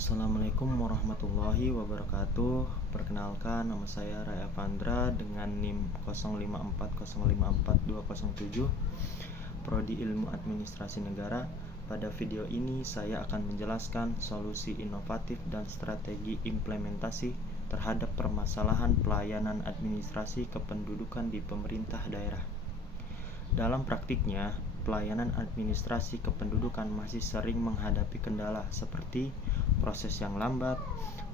Assalamualaikum warahmatullahi wabarakatuh. Perkenalkan, nama saya Raya Vandra dengan NIM 0540542007, Prodi Ilmu Administrasi Negara. Pada video ini saya akan menjelaskan solusi inovatif dan strategi implementasi terhadap permasalahan pelayanan administrasi kependudukan di pemerintah daerah. Dalam praktiknya, pelayanan administrasi kependudukan masih sering menghadapi kendala seperti proses yang lambat,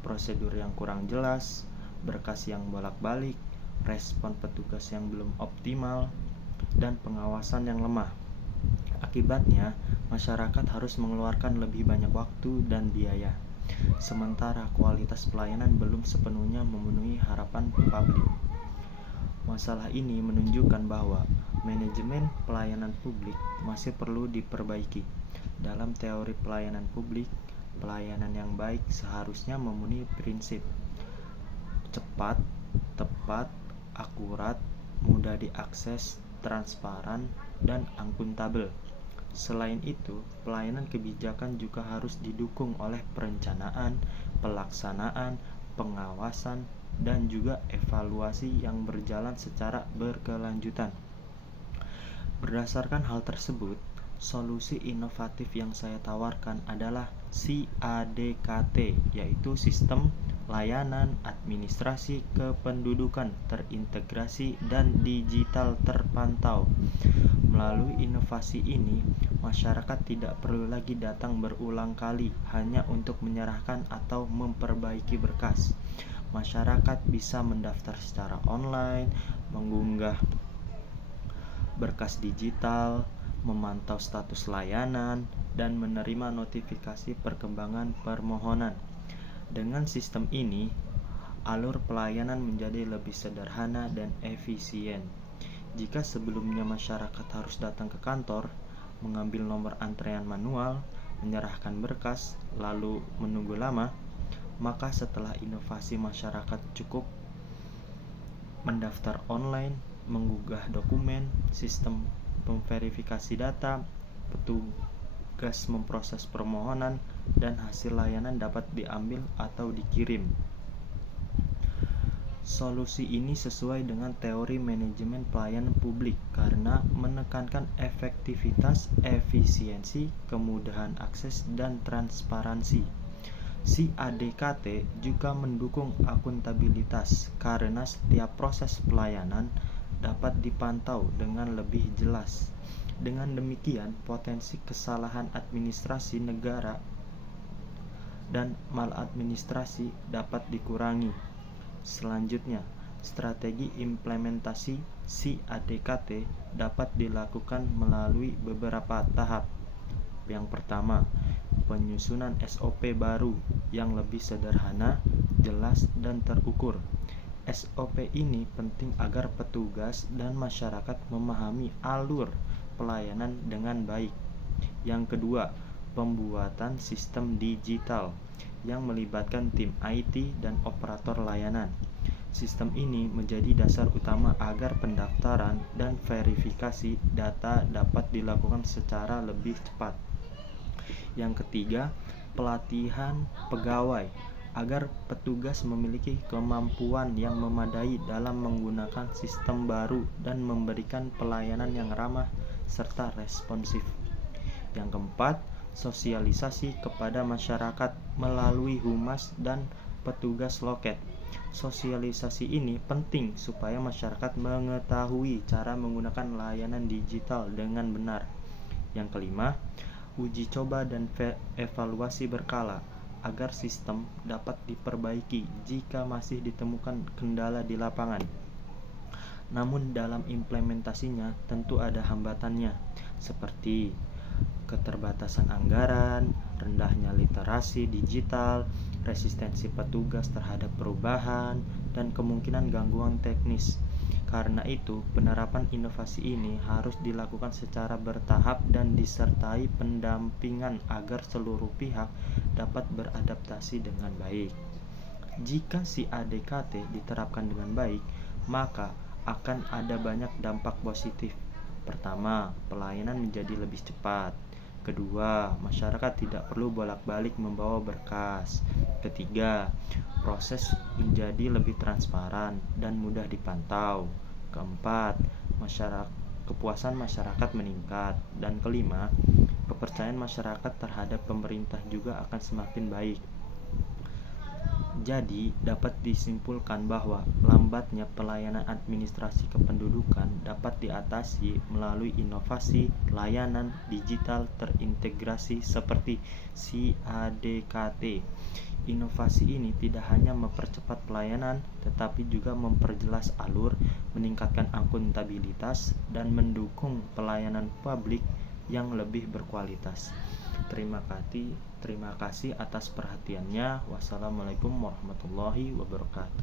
prosedur yang kurang jelas, berkas yang bolak-balik, respon petugas yang belum optimal, dan pengawasan yang lemah. Akibatnya, masyarakat harus mengeluarkan lebih banyak waktu dan biaya, sementara kualitas pelayanan belum sepenuhnya memenuhi harapan publik. Masalah ini menunjukkan bahwa manajemen pelayanan publik masih perlu diperbaiki. Dalam teori pelayanan publik, pelayanan yang baik seharusnya memenuhi prinsip cepat, tepat, akurat, mudah diakses, transparan, dan akuntabel. Selain itu, pelayanan kebijakan juga harus didukung oleh perencanaan, pelaksanaan, pengawasan, dan juga evaluasi yang berjalan secara berkelanjutan. Berdasarkan hal tersebut, solusi inovatif yang saya tawarkan adalah SIADKT, yaitu Sistem Layanan Administrasi Kependudukan Terintegrasi dan Digital Terpantau. Melalui inovasi ini, masyarakat tidak perlu lagi datang berulang kali hanya untuk menyerahkan atau memperbaiki berkas. Masyarakat bisa mendaftar secara online, mengunggah berkas digital, memantau status layanan, dan menerima notifikasi perkembangan permohonan. Dengan sistem ini, alur pelayanan menjadi lebih sederhana dan efisien. Jika sebelumnya masyarakat harus datang ke kantor, mengambil nomor antrean manual, menyerahkan berkas, lalu menunggu lama, maka setelah inovasi masyarakat cukup mendaftar online, menggugah dokumen, sistem memverifikasi data, petugas memproses permohonan, dan hasil layanan dapat diambil atau dikirim. Solusi ini sesuai dengan teori manajemen pelayanan publik karena menekankan efektivitas, efisiensi, kemudahan akses, dan transparansi. SIADKT juga mendukung akuntabilitas karena setiap proses pelayanan dapat dipantau dengan lebih jelas. Dengan demikian, potensi kesalahan administrasi negara dan maladministrasi dapat dikurangi. Selanjutnya, strategi implementasi SIADKT dapat dilakukan melalui beberapa tahap. Yang pertama, penyusunan SOP baru yang lebih sederhana, jelas, dan terukur. SOP ini penting agar petugas dan masyarakat memahami alur pelayanan dengan baik. Yang kedua, pembuatan sistem digital yang melibatkan tim IT dan operator layanan. Sistem ini menjadi dasar utama agar pendaftaran dan verifikasi data dapat dilakukan secara lebih cepat. Yang ketiga, pelatihan pegawai agar petugas memiliki kemampuan yang memadai dalam menggunakan sistem baru dan memberikan pelayanan yang ramah serta responsif. Yang keempat, sosialisasi kepada masyarakat melalui humas dan petugas loket. Sosialisasi ini penting supaya masyarakat mengetahui cara menggunakan layanan digital dengan benar. Yang kelima, uji coba dan evaluasi berkala agar sistem dapat diperbaiki jika masih ditemukan kendala di lapangan. Namun dalam implementasinya tentu ada hambatannya, seperti keterbatasan anggaran, rendahnya literasi digital, resistensi petugas terhadap perubahan, dan kemungkinan gangguan teknis. Karena itu, penerapan inovasi ini harus dilakukan secara bertahap dan disertai pendampingan agar seluruh pihak dapat beradaptasi dengan baik. Jika SIADKT diterapkan dengan baik, maka akan ada banyak dampak positif. Pertama, pelayanan menjadi lebih cepat. Kedua, masyarakat tidak perlu bolak-balik membawa berkas. Ketiga, proses menjadi lebih transparan dan mudah dipantau. Keempat, kepuasan masyarakat meningkat. Dan kelima, kepercayaan masyarakat terhadap pemerintah juga akan semakin baik. Jadi, dapat disimpulkan bahwa lambatnya pelayanan administrasi kependudukan dapat diatasi melalui inovasi layanan digital terintegrasi seperti CADKT. Inovasi ini tidak hanya mempercepat pelayanan, tetapi juga memperjelas alur, meningkatkan akuntabilitas, dan mendukung pelayanan publik yang lebih berkualitas. Terima kasih atas perhatiannya. Wassalamualaikum warahmatullahi wabarakatuh.